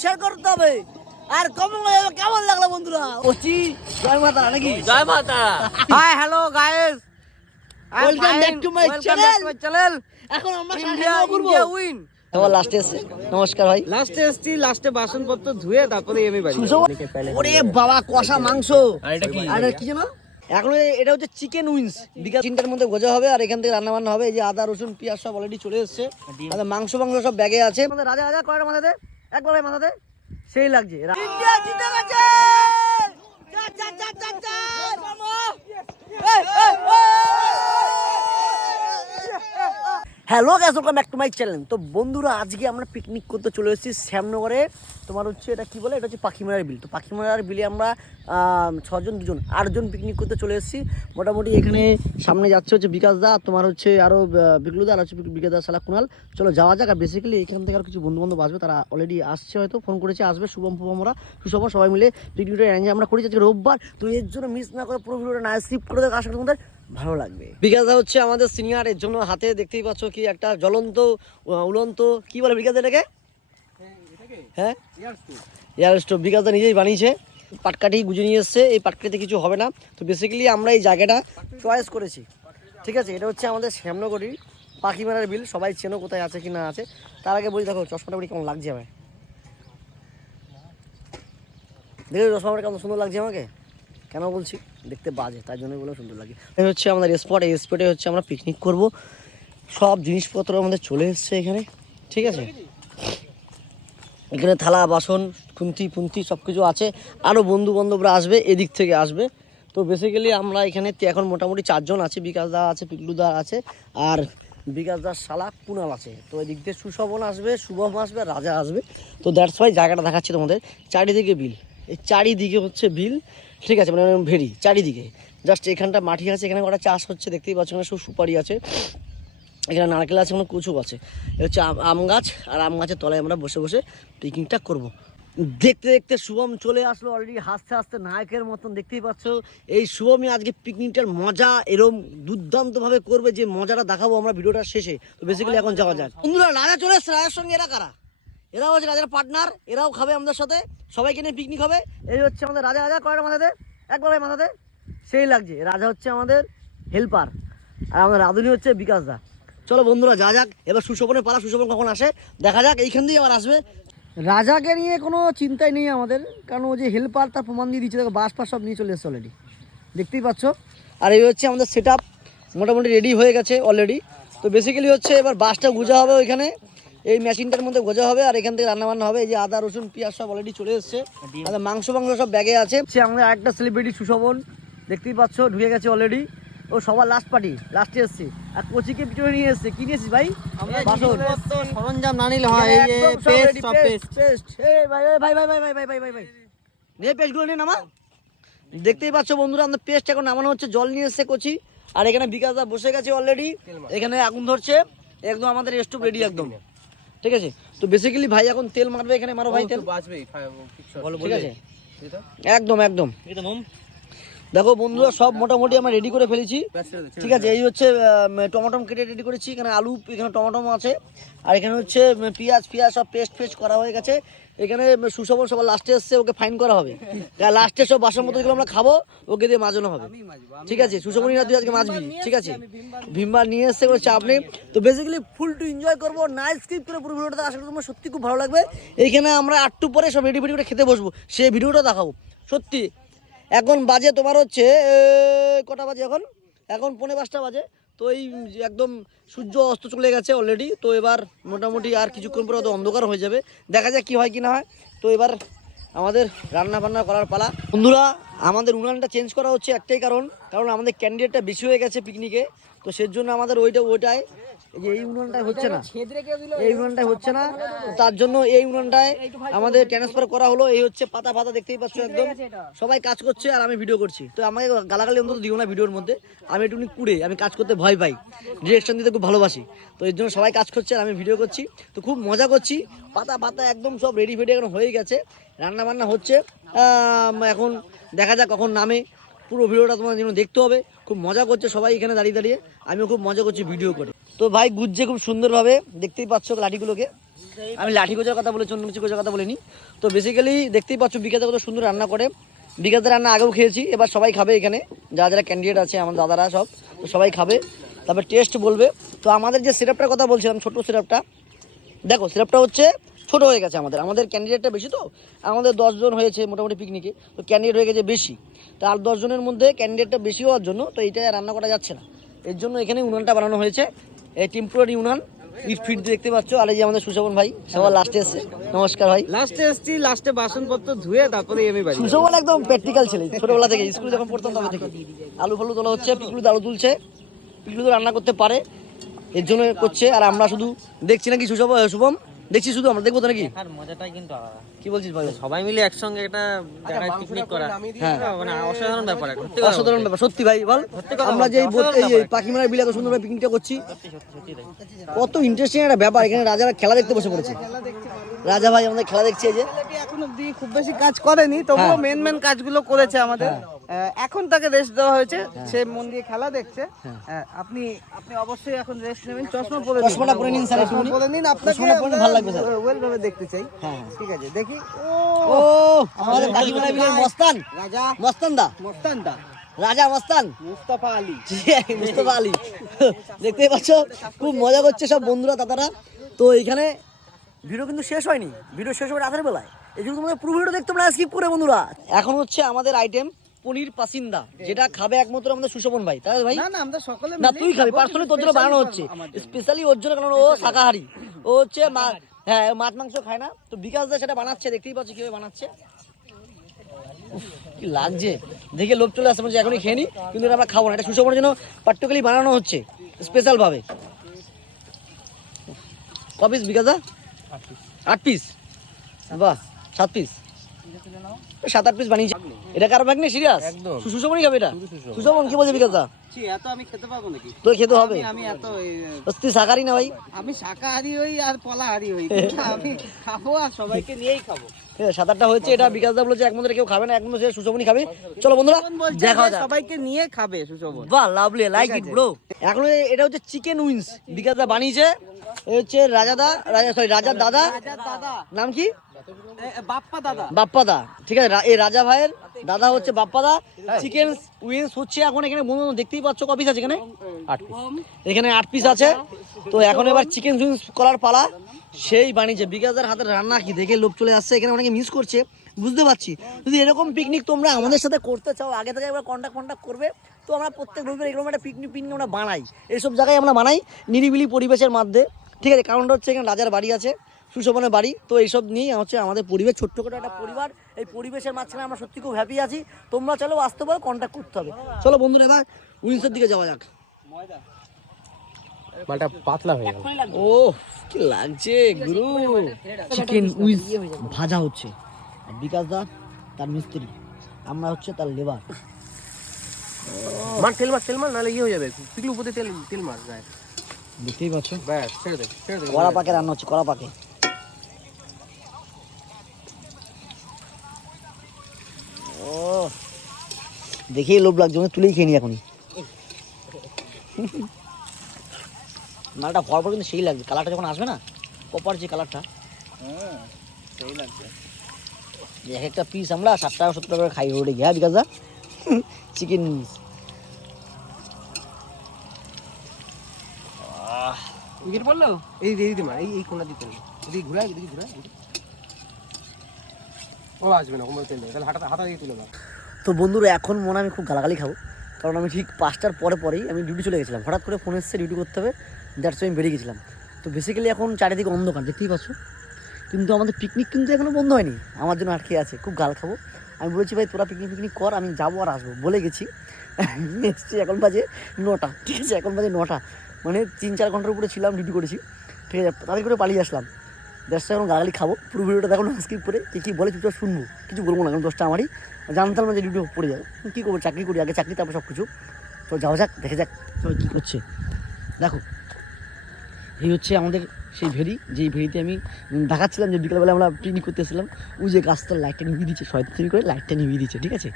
Share করতে হবে আর comment কেমন লাগলো বন্ধুরা। ওচি জয় মাতা নাকি? জয় মাতা। Hi hello guys, welcome back to my channel. এখন আমরা ইন্ডিয়া উইন। তোমার লাস্টে এসে নমস্কার ভাই। লাস্টে বাসনপত্র ধুয়ে তারপরে আমি বাড়ি। ওরে বাবা কষা মাংস। আর এটা কি? আর কি জানো? এখন এটা হচ্ছে চিকেন উইংস। বিকাল 3টার মধ্যে গোজা হবে আর এখান থেকে রান্না বান্না হবে। এই যে আদা রসুন পেঁয়াজ সব অলরেডি চলে এসেছে। আর মাংস সব ব্যাগে আছে। আমাদের রাজা রাজা কয়টা মাথাতে একবার মাথাতে সেই লাগছে। ইন্ডিয়া জিতে গেছে। Hello guys, welcome back to my channel. তো বন্ধুরা আজকে আমরা পিকনিক করতে চলে এসেছি শ্যামনগরে। তোমার হচ্ছে এটা কি বলে, এটা হচ্ছে পাখিমারার বিল। তো পাখিমারার বিলে আমরা 8জন পিকনিক করতে চলে এসেছি। মোটামুটি এখানে সামনে যাচ্ছে হচ্ছে বিকাশ দা, তোমার হচ্ছে আরও বিকলু দা আর হচ্ছে বিকাশ দা সালা কুনাল। চলো যাওয়া যাক। আর বেসিক্যালি এখান থেকে আর কিছু বন্ধুবান্ধব আসবে, তারা অলরেডি আসছে, হয়তো ফোন করেছে আসবে। শুভমরা সুষম সবাই মিলে পিকনিকটা অ্যারেঞ্জ আমরা করেছি আজকে রোববার। তো এর জন্য মিস না করে পুরো ভিডিওটা না স্কিপ করে দেখ, আশা করি তোমাদের ভালো লাগবে। বিকাশদা হচ্ছে আমাদের সিনিয়র, এর জন্য হাতে দেখতেই পাচ্ছ কি একটা জ্বলন্ত উলন্ত কি বলে বিকাশ এটাকে, হ্যাঁ এয়ার স্টোভ। বিকাশদা নিজেই বানিয়েছে, পাটকাঠি গুজে নিয়ে এসছে। এই পাটকাঠিতে কিছু হবে না। তো বেসিক্যালি আমরা এই জায়গাটা চয়েস করেছি, ঠিক আছে। এটা হচ্ছে আমাদের শ্যামনগরীর পাখিমারার বিল। সবাই চেনো কোথায় আছে কি না আছে। তার আগে বলি দেখো চশমাটা বলি কেমন লাগছে আমায়, দেখো চশমাটা কেমন সুন্দর লাগছে আমাকে। কেন বলছি, দেখতে বাজে তাই জন্যই বলে সুন্দর লাগে। এই হচ্ছে আমাদের স্পট। এই স্পটে হচ্ছে আমরা পিকনিক করব। সব জিনিসপত্র আমাদের চলে এসছে এখানে, ঠিক আছে। এখানে থালা বাসন খুন্তি সব কিছু আছে। আরও বন্ধু বান্ধবরা আসবে, এদিক থেকে আসবে। তো বেসিক্যালি আমরা এখানে এখন মোটামুটি 4 জন আছে। বিকাশ দা আছে, পিকলু দা আছে, আর বিকাশ দার শালা কুনাল আছে। তো এদিক দিয়ে সুশোভন আসবে, শুভম আসবে, রাজা আসবে। তো দ্যাটস ওয়াই জায়গাটা দেখাচ্ছি তোমাদের। চারিদিকে বিল, এই চারিদিকে হচ্ছে বিল, ঠিক আছে, মানে ভেরি চারিদিকে। জাস্ট এখানটা মাটি আছে, এখানে কটা চাষ হচ্ছে দেখতেই পাচ্ছ। এখানে সব সুপারি আছে, এখানে নারকেল আছে, এখানে কচু আছে। এটা হচ্ছে আম গাছ, আর আম গাছের তলায় আমরা বসে বসে পিকনিকটা করব। দেখতে দেখতে শুভম চলে আসলো অলরেডি, হাসতে হাসতে নায়কের মতন। দেখতেই পাচ্ছ এই শুভমই আজকে পিকনিকটার মজা এরম দুর্দান্তভাবে করবে, যে মজাটা দেখাবো আমরা ভিডিওটার শেষে। তো বেসিক্যালি এখন যাওয়া যাক। বন্ধুরা রাজা চলে এসছে, রাজার সঙ্গে এরা কারা? এরাও হচ্ছে রাজার পার্টনার, এরাও খাবে আমাদের সাথে, সবাইকে নিয়ে পিকনিক হবে। এই হচ্ছে আমাদের রাজা রাজা কয়টা মাথাতে একবার মাথাতে সেই লাগছে। রাজা হচ্ছে আমাদের হেল্পার, আর আমাদের রাধুনি হচ্ছে বিকাশ দা। চলো বন্ধুরা যা যাক। এবার সুশোভনের পালা, সুশোভন কখন আসে দেখা যাক। এইখান দিয়ে আবার আসবে। রাজাকে নিয়ে কোনো চিন্তাই নেই আমাদের, কারণ ও যে হেল্পার তার প্রমাণ দিয়ে দিচ্ছে। দেখো বাস সব নিয়ে চলে এসছে অলরেডি, দেখতেই পাচ্ছ। আর এই হচ্ছে আমাদের সেট আপ, মোটামুটি রেডি হয়ে গেছে অলরেডি। তো বেসিক্যালি হচ্ছে এবার বাসটা গোজা হবে ওইখানে, এই মেশিনটার মধ্যে গোজা হবে, আর এখান থেকে রান্নাবান্না হবে। এই যে আদা রসুন পেঁয়াজ সব অলরেডি চলে এসছে, আর মাংস সব ব্যাগে আছে। আমাদের আরেকটা সেলিব্রিটি সুশোভন, দেখতেই পাচ্ছ ঢুকে গেছে অলরেডি। ও সবার লাস্ট পার্টি, লাস্টে এসছে। আর কোচিকে পিছনে নিয়ে এসছে। কি নিয়েছিস ভাই? বাসন সরঞ্জাম না নিলে হয়। এই পেস্ট ভাই নিয়ে পেস্টগুলো নিয়ে নামা। দেখতেই পাচ্ছ বন্ধুরা আমাদের পেস্ট এখন নামানো হচ্ছে। জল নিয়ে এসছে কোচি, আর এখানে বিকাশ দা বসে গেছে অলরেডি। এখানে আগুন ধরছে একদম, আমাদের স্টোভ রেডি একদম, ঠিক আছে। তো বেসিক্যালি ভাই এখন তেল মারবে এখানে। মারো ভাই তেল, ঠিক আছে। একদম দেখো বন্ধুরা সব মোটামুটি আমরা রেডি করে ফেলেছি, ঠিক আছে। এই হচ্ছে টমাটম কেটে রেডি করেছি। এখানে আলু, এখানে টমাটম আছে, আর এখানে হচ্ছে পেঁয়াজ সব পেস্ট করা হয়ে গেছে। এখানে সুশোভন সবার লাস্টে এসছে, ওকে ফাইন করা হবে। লাস্টে সব বাসন মতো যেগুলো আমরা খাবো ওকে দিয়ে মাজানো হবে, ঠিক আছে। সুশোভনই তুই আজকে মাজবি, ঠিক আছে। ভীমবার নিয়ে এসছে, কোনো চাপ নেই। তো বেসিক্যালি ফুল টু এনজয় করবো, না স্কিপ করে পুরো ভিডিওটা। আশা করি তোমার সত্যি খুব ভালো লাগবে। এইখানে আমরা 8টু পরে সব রেডি করে খেতে বসবো, সেই ভিডিওটা দেখাবো সত্যি। এখন বাজে তোমার হচ্ছে কটা বাজে, এখন 4:45 বাজে। তো এই একদম সূর্য অস্ত চলে গেছে অলরেডি। তো এবার মোটামুটি আর কিছুক্ষণ পরে হয়তো অন্ধকার হয়ে যাবে, দেখা যাক কি হয় কি না হয়। তো এবার আমাদের রান্না বান্না করার পালা। বন্ধুরা আমাদের উনানটা চেঞ্জ করা হচ্ছে একটাই কারণ আমাদের ক্যান্ডিডেটটা বেশি হয়ে গেছে পিকনিকে। তো সের জন্য আমাদের ওইটাই যে এই উনুনটাই হচ্ছে না, তার জন্য এই উনুনটায় আমাদের ট্রান্সফার করা হলো। এই হচ্ছে পাতা দেখতেই পাচ্ছ, একদম সবাই কাজ করছে আর আমি ভিডিও করছি। তো আমাকে গালাগালি অন্তত দিও না ভিডিওর মধ্যে, আমি একটু কুড়ে, আমি কাজ করতে ভয় পাই, ডিরেকশন দিতে খুব ভালোবাসি। তো এর জন্য সবাই কাজ করছে আর আমি ভিডিও করছি। তো খুব মজা করছি। পাতা একদম সব রেডি এখন হয়ে গেছে, রান্না বান্না হচ্ছে। এখন দেখা যাক কখন নামে। পুরো ভিডিওটা তোমার জন্য দেখতে হবে। খুব মজা করছে সবাই এখানে দাঁড়িয়ে, আমিও খুব মজা করছি ভিডিও করে। তো ভাই গুজছে খুব সুন্দরভাবে, দেখতেই পাচ্ছ লাঠিগুলোকে। আমি লাঠি গোজার কথা বলেছি, অন্য কিছু গোজার কথা বলিনি। তো বেসিক্যালি দেখতেই পাচ্ছ বিকাশদা কত সুন্দর রান্না করে। বিকাশদার রান্না আগেও খেয়েছি, এবার সবাই খাবে এখানে যারা যারা ক্যান্ডিডেট আছে আমার দাদারা সব, তো সবাই খাবে, তারপর টেস্ট বলবে। তো আমাদের যে সিরাপটার কথা বলছিলাম, ছোট সিরাপটা, দেখো সিরাপটা হচ্ছে ছোট হয়ে গেছে। আমাদের ক্যান্ডিডেটটা বেশি, তো আমাদের 10 জন হয়েছে মোটামুটি পিকনিকে, তো ক্যান্ডিডেট হয়ে গেছে বেশি। তো আর 10 জনের মধ্যে ক্যান্ডিডেটটা বেশি হওয়ার জন্য তো এইটা রান্না করা যাচ্ছে না, এর জন্য এখানে উনানটা বানানো হয়েছে। এই টেম্পোরারি উনান ইট ফিট দেখতে পাচ্ছ। আর এই যে আমাদের সুশোভন ভাই সবার লাস্টে এসছে, নমস্কার ভাই। লাস্টে এসছি, লাস্টে বাসনপত্র ধুয়ে তারপরে আমি বাড়ি। সুশোভন একদম প্র্যাকটিক্যাল ছেলে, ছোটবেলা থেকে স্কুলে যখন পড়তাম তবে থেকে। আলু ফালু তোলা হচ্ছে, পিকলু আলু তুলছে, পিকলু তো রান্না করতে পারে এর জন্য করছে। আর আমরা শুধু দেখছি নাকি শুভম দেখছি, শুধু আমরা দেখবো তো নাকি। আর মজাটাই কিন্তু আলাদা। কি বলছিস ভাই? সবাই মিলে একসঙ্গে একটা জায়গায় পিকনিক করা, হ্যাঁ মানে অসাধারণ ব্যাপার। অসাধারণ ব্যাপার সত্যি ভাই। বল আমরা যে পাখিমারা বিলে এত সুন্দর পিকনিকটা করছি, কত ইন্টারেস্টিং একটা ব্যাপার। এখানে রাজারা খেলা দেখতে বসে পড়েছে। রাজা ভাই আমাদের খেলা দেখছে এই যে। এখন অব্দি খুব বেশি কাজ করেনি, তবুও মেন কাজগুলো করেছে আমাদের। এখন তাকে রেস্ট দেওয়া হয়েছে, সে মন দিয়ে খেলা দেখছে। আপনি অবশ্যই এখন রেস্ট নেবেন, চশমাটা পরে নিন স্যার, একটুখানি পরে নিন, আপনাকে চশমাটা পরে ভালো লাগবে স্যার। ওয়েল ভাবে দেখতে চাই। হ্যাঁ ঠিক আছে, দেখি। ও আমাদের পাখিমারা বিলের মস্তান, রাজা মস্তান দা, মুস্তানদা, রাজা মস্তান মুস্তাফা আলী। মুস্তফা আলী। দেখতেই পাচ্ছ খুব মজা করছে সব বন্ধুরা দাদারা। তো এইখানে ভিডিও কিন্তু শেষ হয়নি, ভিডিও শেষ হবে রাতের বেলায়, এই জন্য তোমাদের পুরো ভিডিও দেখতে তোমরা স্কিপ করে বন্ধুরা। এখন হচ্ছে আমাদের আইটেম পনির পাসিন্দা, যেটা খাবে একমাত্র আমাদের সুশোভন ভাই, তাই ভাই? না না, আমরা সকলে না তুই খাবি পার্সোনালি, তোর জন্য বানানো হচ্ছে স্পেশালি ওর জন্য, কারণ ও শাকাহারি, ও হচ্ছে হ্যাঁ মাছ মাংস খায় না। তো বিকাশ দা সেটা বানাচ্ছে, দেখতেই পাচ্ছি কিভাবে বানাচ্ছে। উফ, কি লাগছে দেখে লোভ চলে আসছে, বলছে এখনই খেয়ে নি, কিন্তু এটা আমরা খাবো না, এটা সুশোভনের জন্য পার্টিকুলারলি বানানো হচ্ছে স্পেশাল ভাবে। ক পিস বিকাশ দা? 8 পিস, বাহ 7 পিস, 7-8 পিস বানিয়েছে। এটা কারো ভাগ নেই সিরিয়াস, সুশোভনই খাবে এটা। সুশোভন কি বলছে বিকাশ দা? এত আমি খেতে পারবো নাকি? তো খেতে হবে, আমি এত তুই শাকাহারি না ভাই? আমি শাকাহারি হই আর পলাহারি হই, কিন্তু আমি খাবো আর সবাইকে নিয়েই খাবো। 7-8টা হয়েছে। এটা বিকাশ দা বলেছে একমাত্র কেউ খাবে না, একমাত্র সে সুশোভনই খাবে। চলো বন্ধুরা দেখা যাক। সবাইকে নিয়ে খাবে সুশোভন। বাহ লাভলি, লাইক ইট ব্রো। এখন এটা হচ্ছে চিকেন উইংস, বিকাশ দা বানিয়েছে। এই হচ্ছে রাজার দাদা, দাদা নাম কি? বাপ্পা দাদা। বাপ্পা দা, ঠিক আছে। এই রাজা ভাইয়ের দাদা হচ্ছে বাপ্পা দা। চিকেন উইংস হচ্ছে এখন এখানে বন্ধু দেখতেই পাচ্ছ ক পিস আছে এখানে? 8 পিস, এখানে 8 পিস আছে। তো এখন এবার চিকেন উইংস করার পালা। সেই বানিয়েছে বিকাশদার হাতের রান্না, কি দেখে লোভ চলে আসছে। এখানে অনেকে মিস করছে, বুঝতে পারছি। যদি এরকম পিকনিক তোমরা আমাদের সাথে করতে চাও, আগে থেকে একবার কন্ট্যাক্ট করবে। তো আমরা প্রত্যেক রবিবার এরকম একটা পিকনিক আমরা বানাই, এইসব জায়গায় আমরা বানাই নিরিবিলি পরিবেশের মধ্যে, ঠিক আছে। কারণটা হচ্ছে এখানে রাজার বাড়ি আছে, সুশোভনের বাড়ি, তো এইসব নিয়েই হচ্ছে আমাদের পরিবেশ, ছোট্ট করে একটা পরিবার। এই পরিবেশের মাঝখানে আমরা সত্যি খুব হ্যাপি আছি। তোমরা চলো আসতে পারো, কন্ট্যাক্ট করতে হবে। চলো বন্ধুরা এবার উইন্সের দিকে যাওয়া যাক। মালটা পাতলা হয়ে গেল। ও কি লাগছে গুরু, চিকেন উইংস ভাজা হচ্ছে। আর বিকাশ দা তার মিস্ত্রি, আমরা হচ্ছে তার লেবার। তেল মার নাহলে ইয়ে হয়ে যাবে, পিকলু উপরে তেল মার গায়ে। দেখতেই পাচ্ছ ব্যাস ছেড়ে দে। কড়া পাকে রান্না হচ্ছে, কড়া পাকে। ও দেখেই লোভ লাগছে, তুলেই খেয়ে নি এখনই। মালটা হওয়ার পর কিন্তু সেই লাগবে, কালারটা যখন আসবে না, কপার যে কালারটা, সেই লাগছে। এক একটা পিস আমরা 60 টাকা 70 টাকা খাই ওটা গিয়ে বিকাশ দা চিকেন উইংস। উইকেট পড়লো, এই দিদি মার, এই কোণা দিতে এদিকে ঘুরাই, ও আসবে না, কোনো তেল নেই, তাহলে হাতা দিয়ে তুলে দাও। তো বন্ধুরা এখন মনে আমি খুব গালাগালি খাবো, কারণ আমি ঠিক 5টার পরেই আমি ডিউটি চলে গেছিলাম। হঠাৎ করে ফোন এসছে ডিউটি করতে হবে, দ্যাটস আমি বেরিয়ে গেছিলাম। তো বেসিক্যালি এখন চারিদিকে অন্ধকার, দেখতেই পাচ্ছ। কিন্তু আমাদের পিকনিক কিন্তু এখনও বন্ধ হয়নি, আমার জন্য আটকে আছে, খুব গাল খাবো। আমি বলেছি ভাই তোরা পিকনিক কর, আমি যাবো আর আসবো, বলে গেছি। এসছি এখন বাজে 9টা, ঠিক আছে, এখন বাজে 9টা, মানে 3-4 ঘন্টার উপরে ছিলাম, ডিউটি করেছি, ঠিক আছে। তাদের করে পালিয়ে আসলাম। দেশটা এখন গালাগালি খাবো, পুরো ভিডিওটা দেখো না স্কিপ করে, কী বলে চুপচাপ শুনবো, কিছু বলবো না, কারণ 10টা আমারই জানতাম না যে ডিউটি পড়ে যাবে। কী করবো, চাকরি করি, আগে চাকরি তারপর সব কিছু। তো যাওয়া যাক, দেখে যাক সবাই কী করছে। দেখো এই হচ্ছে আমাদের সেই ভেরি, যেই ভেরিতে আমি দেখাচ্ছিলাম যে বিকেলবেলা আমরা পিকনিক করতে এসেছিলাম। ওই যে গাছটার লাইটটা নিভিয়ে দিচ্ছে, শয়তানি করে লাইটটা নিভিয়ে দিচ্ছে, ঠিক আছে।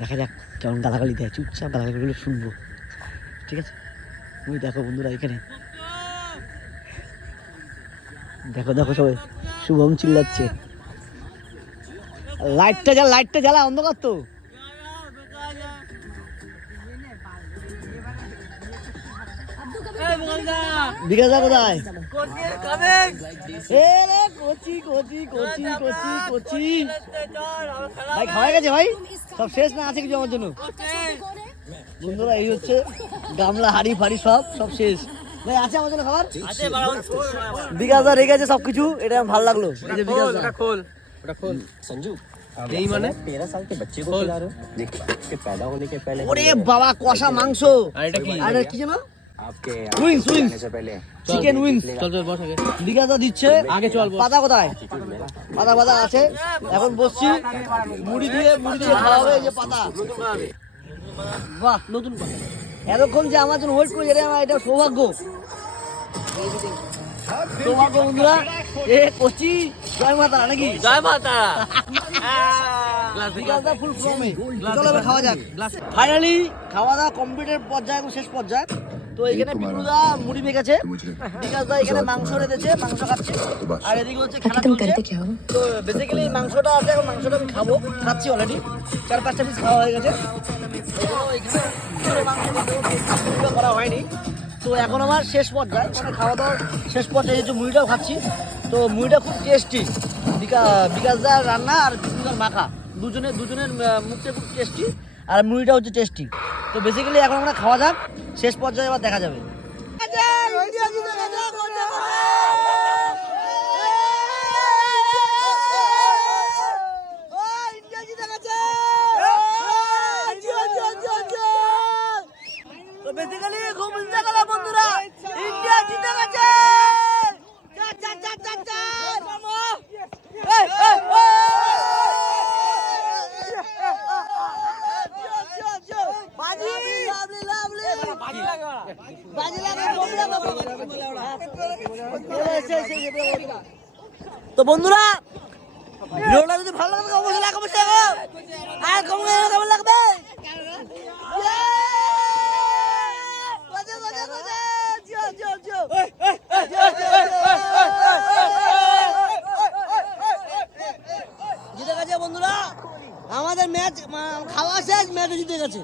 দেখা যাক কেমন গালাগালি দেয়, চুপচাপ গালাগালিগুলো শুনবো, ঠিক আছে। ওই দেখো বন্ধুরা এখানে দেখো দেখো সবাই শুভম চিল্লাচ্ছে। লাইটটা জ্বালা অন্ধকার তো। বিকাশ দা কোথায়? এ রে কোচি ভাই খাওয়া গেছে ভাই? সব শেষ না আছে কিছু আমার জন্য? বন্ধুরা এই হচ্ছে গামলা হাড়ি ফাড়ি সব শেষ ভাই। আছে আমার জন্য খাবার? বিকাশ দা রেখে আছে সবকিছু। এটা আমার ভালো লাগলো। এই যে বিকাশ দা खोल संजू यही माने 13 साल के बच्चे को खिला रहे हो देखिए इसके पैदा होने के पहले ওরে বাবা কষা মাংস। আর কি জানো? आपके উইংস से पहले চিকেন উইংস। चल चल बस आगे বিকাশ দা দিচ্ছে আগে চল। পাতা কোথায়? পাতা আছে। এখন বসছি মুড়ি দিয়ে খাওয়া হবে। এই যে পাতা, বাহ নতুন পাতা। এতক্ষণ যে আমার জন্য ওয়েট করে এটা সৌভাগ্য বন্ধুরা। এ কচি জয় মাতা নাকি? जय माता ফুল ফর্মে। চলো এবার খাওয়া যাক। ফাইনালি খাওয়া দাওয়া কমপ্লিটের পর্যায়ে এবং শেষ পর্যায়ে। তো এখানে বিপুদা মুড়ি মেখেছে, বিকাশ দা এখানে মাংস রেঁধেছে, মাংস খাচ্ছে, আর এদিকে হচ্ছে খেলা চলছে। তো বেসিক্যালি মাংসটা আছে, এখন মাংসটা আমি খাচ্ছি অলরেডি। 4-5টা পিস খাওয়া হয়ে গেছে। এখানে মাংস করা হয়নি। তো এখন আমার শেষ পর্যায়ে, মানে খাওয়া দাওয়ার শেষ পর্যায়ে হচ্ছে মুড়িটাও খাচ্ছি। তো মুড়িটা খুব টেস্টি। বিকাশ দার রান্না আর বিপুদার মাখা দুজনের মুখটা খুব টেস্টি, আর মুড়িটা হচ্ছে টেস্টি। তো বেসিক্যালি এখন আমরা খাওয়া যাক, শেষ পর্যায়ে আবার দেখা যাবে। তো বেসিক্যালি খুব এনজয় করলাম বন্ধুরা। ইন্ডিয়া জিতে গেছে। তো বন্ধুরা ভিডিওটা যদি ভালো লাগে অবশ্যই লাইক অবশ্যই করো, আর কেমন লাগবে জিতে গেছে বন্ধুরা। আমাদের ম্যাচ খাওয়া শেষ, ম্যাচ জিতে গেছে।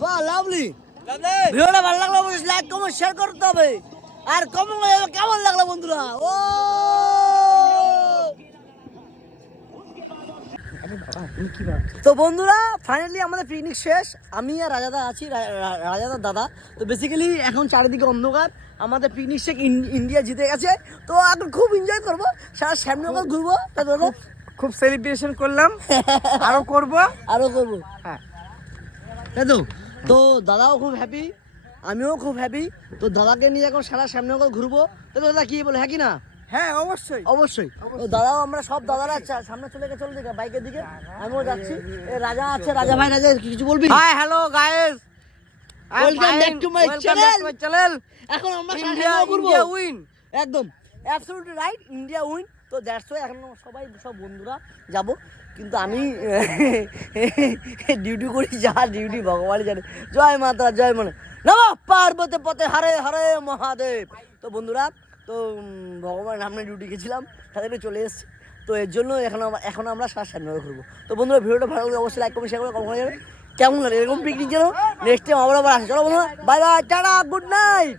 বাহ লাভলি। ভিডিওটা ভালো লাগলো অবশ্যই লাইক কমেন্ট শেয়ার করতে হবে, আর কেমন লাগলো বন্ধুরা। ও তো বন্ধুরা ফাইনালি আমাদের পিকনিক শেষ। আমি আর রাজাদা আছি, রাজাদার দাদা। তো বেসিক্যালি এখন চারিদিকে অন্ধকার, আমাদের পিকনিক শেষ, ইন্ডিয়া জিতে গেছে। তো এখন খুব এনজয় করবো, সারা সামনে ঘুরবো, খুব সেলিব্রেশন করলাম, আরো করব। হ্যাঁ তাই তো। তো দাদাও খুব হ্যাপি, আমিও খুব হ্যাপি। তো দাদাকে নিয়ে এখন সারা সামনে ঘুরবো। তো দাদা কি বলে, হ্যাঁ কি না? হ্যাঁ অবশ্যই। তো দাদাও, আমরা সব দাদারা সামনে চলে দিকে বাইকের দিকে, আমিও যাচ্ছি। রাজা আছে, রাজা ভাই, রাজা কিছু বলবি? Hi hello guys, welcome back to my channel. এখন আমরা ইন্ডিয়া উইন। একদম অ্যাবসলিউটলি রাইট, ইন্ডিয়া উইন। তো দ্যাটস ওয়াই এখন সব বন্ধুরা যাব। কিন্তু আমি ডিউটি করি, যা ডিউটি ভগবানই জানে। জয় মাতা, জয় মানে নমঃ পার্বতী পতে হরে হরে মহাদেব। তো বন্ধুরা, তো ভগবানের নামে ডিউটি গেছিলাম, তাদেরকে চলে এসেছি। তো এর জন্য এখন আমরা সামনে ঘুরবো। তো বন্ধুরা ভিডিওটা ভালো লাগলে অবশ্যই লাইক কমেন্ট শেয়ার করে কমেন্ট করে যাবে কেমন লাগে এরকম পিকনিক যেন নেক্সট টাইম আবার আসে। চলো বন্ধুরা, bye bye, tata, good night.